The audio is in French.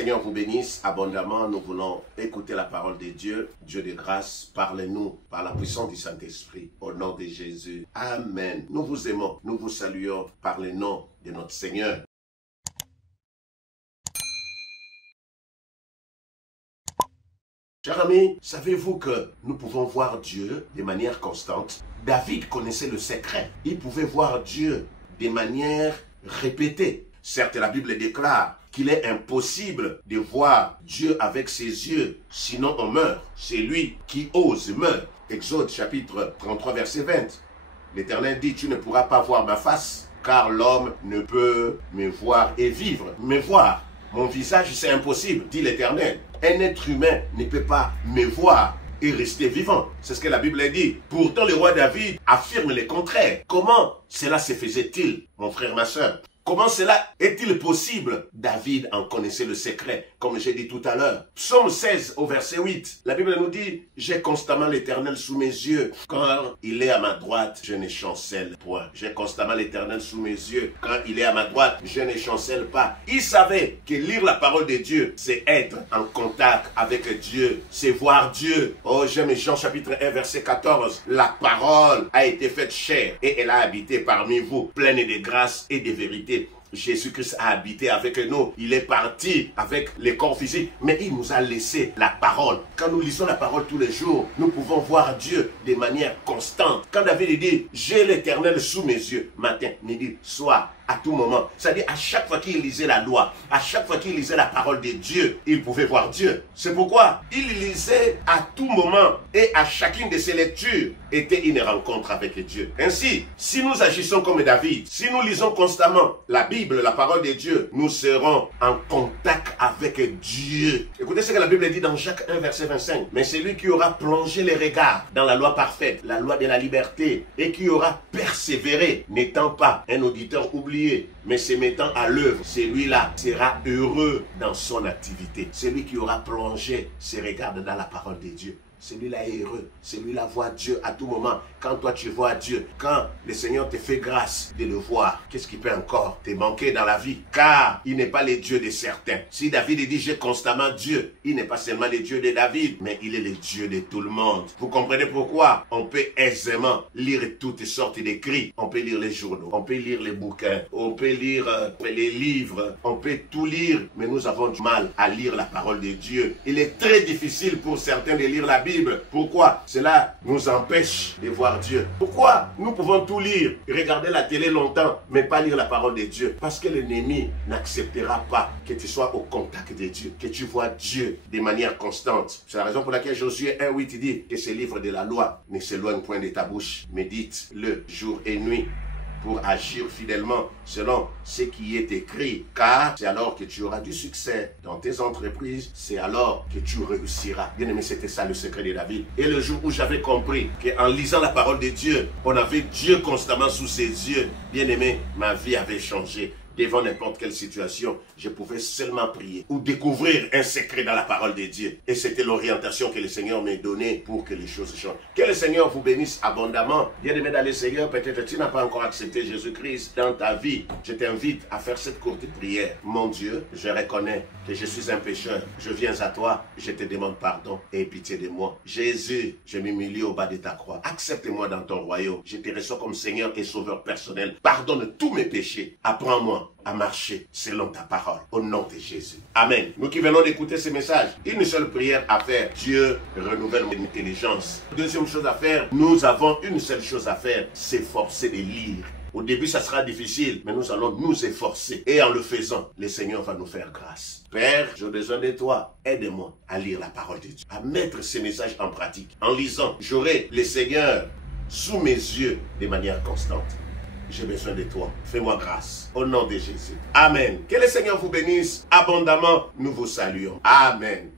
Seigneur vous bénisse abondamment. Nous voulons écouter la parole de Dieu. Dieu de grâce, parlez-nous par la puissance du Saint-Esprit. Au nom de Jésus. Amen. Nous vous aimons, nous vous saluons par le nom de notre Seigneur. Chers amis, savez-vous que nous pouvons voir Dieu de manière constante? David connaissait le secret. Il pouvait voir Dieu de manière répétée. Certes, la Bible déclare qu'il est impossible de voir Dieu avec ses yeux, sinon on meurt. C'est lui qui ose meurt. Exode chapitre 33, verset 20. L'Éternel dit, tu ne pourras pas voir ma face, car l'homme ne peut me voir et vivre. Me voir, mon visage, c'est impossible, dit l'Éternel. Un être humain ne peut pas me voir et rester vivant. C'est ce que la Bible dit. Pourtant, le roi David affirme le contraire. Comment cela se faisait-il, mon frère, ma soeur? Comment cela est-il possible? David en connaissait le secret, comme j'ai dit tout à l'heure. Psaume 16 au verset 8. La Bible nous dit, j'ai constamment l'Éternel sous mes yeux. Quand il est à ma droite, je ne chancelle point. J'ai constamment l'Éternel sous mes yeux. Quand il est à ma droite, je ne chancelle pas. Il savait que lire la parole de Dieu, c'est être en contact avec Dieu. C'est voir Dieu. Oh, j'aime Jean chapitre 1 verset 14. La parole a été faite chair et elle a habité parmi vous, pleine de grâce et de vérité. Jésus-Christ a habité avec nous. Il est parti avec les corps physiques, mais il nous a laissé la parole. Quand nous lisons la parole tous les jours, nous pouvons voir Dieu de manière constante. Quand David dit, j'ai l'Éternel sous mes yeux, matin, midi, soir, à tout moment. C'est-à-dire à chaque fois qu'il lisait la loi, à chaque fois qu'il lisait la parole de Dieu, il pouvait voir Dieu. C'est pourquoi il lisait à tout moment et à chacune de ses lectures était une rencontre avec Dieu. Ainsi, si nous agissons comme David, si nous lisons constamment la Bible, la parole de Dieu, nous serons en contact avec Dieu. Écoutez ce que la Bible dit dans Jacques 1 verset 25. Mais c'est lui qui aura plongé les regards dans la loi parfaite, la loi de la liberté, et qui aura persévéré, n'étant pas un auditeur oublié, mais se mettant à l'œuvre, celui-là sera heureux dans son activité. Celui qui aura plongé ses regards dans la parole de Dieu, celui-là est heureux, celui-là voit Dieu à tout moment. Quand toi tu vois Dieu, quand le Seigneur te fait grâce de le voir, qu'est-ce qui peut encore te manquer dans la vie? Car il n'est pas le Dieu de certains. Si David dit j'ai constamment Dieu, il n'est pas seulement le Dieu de David, mais il est le Dieu de tout le monde. Vous comprenez pourquoi on peut aisément lire toutes sortes d'écrits. On peut lire les journaux, on peut lire les bouquins, on peut lire les livres, on peut tout lire, mais nous avons du mal à lire la parole de Dieu. Il est très difficile pour certains de lire la Bible. Pourquoi? Cela nous empêche de voir Dieu. Pourquoi nous pouvons tout lire, regarder la télé longtemps, mais pas lire la parole de Dieu? Parce que l'ennemi n'acceptera pas que tu sois au contact de Dieu, que tu vois Dieu de manière constante. C'est la raison pour laquelle Josué 1:8 dit que ce livre de la loi ne s'éloigne point de ta bouche. Médite-le jour et nuit, pour agir fidèlement selon ce qui est écrit. Car c'est alors que tu auras du succès dans tes entreprises, c'est alors que tu réussiras. Bien aimé, c'était ça le secret de David. Et le jour où j'avais compris qu'en lisant la parole de Dieu, on avait Dieu constamment sous ses yeux, bien aimé, ma vie avait changé. Devant n'importe quelle situation, je pouvais seulement prier ou découvrir un secret dans la parole de Dieu. Et c'était l'orientation que le Seigneur m'a donnée pour que les choses changent. Que le Seigneur vous bénisse abondamment. Bien-aimé dans le Seigneur, peut-être tu n'as pas encore accepté Jésus-Christ dans ta vie. Je t'invite à faire cette courte prière. Mon Dieu, je reconnais que je suis un pécheur. Je viens à toi, je te demande pardon et pitié de moi. Jésus, je m'humilie au bas de ta croix. Accepte-moi dans ton royaume. Je te reçois comme Seigneur et Sauveur personnel. Pardonne tous mes péchés. Apprends-moi à marcher selon ta parole, au nom de Jésus. Amen. Nous qui venons d'écouter ce message, une seule prière à faire. Dieu renouvelle mon intelligence. Deuxième chose à faire, nous avons une seule chose à faire, s'efforcer de lire. Au début, ça sera difficile, mais nous allons nous efforcer. Et en le faisant, le Seigneur va nous faire grâce. Père, j'ai besoin de toi. Aide-moi à lire la parole de Dieu, à mettre ces messages en pratique. En lisant, j'aurai le Seigneur sous mes yeux de manière constante. J'ai besoin de toi. Fais-moi grâce. Au nom de Jésus. Amen. Que le Seigneur vous bénisse abondamment. Nous vous saluons. Amen.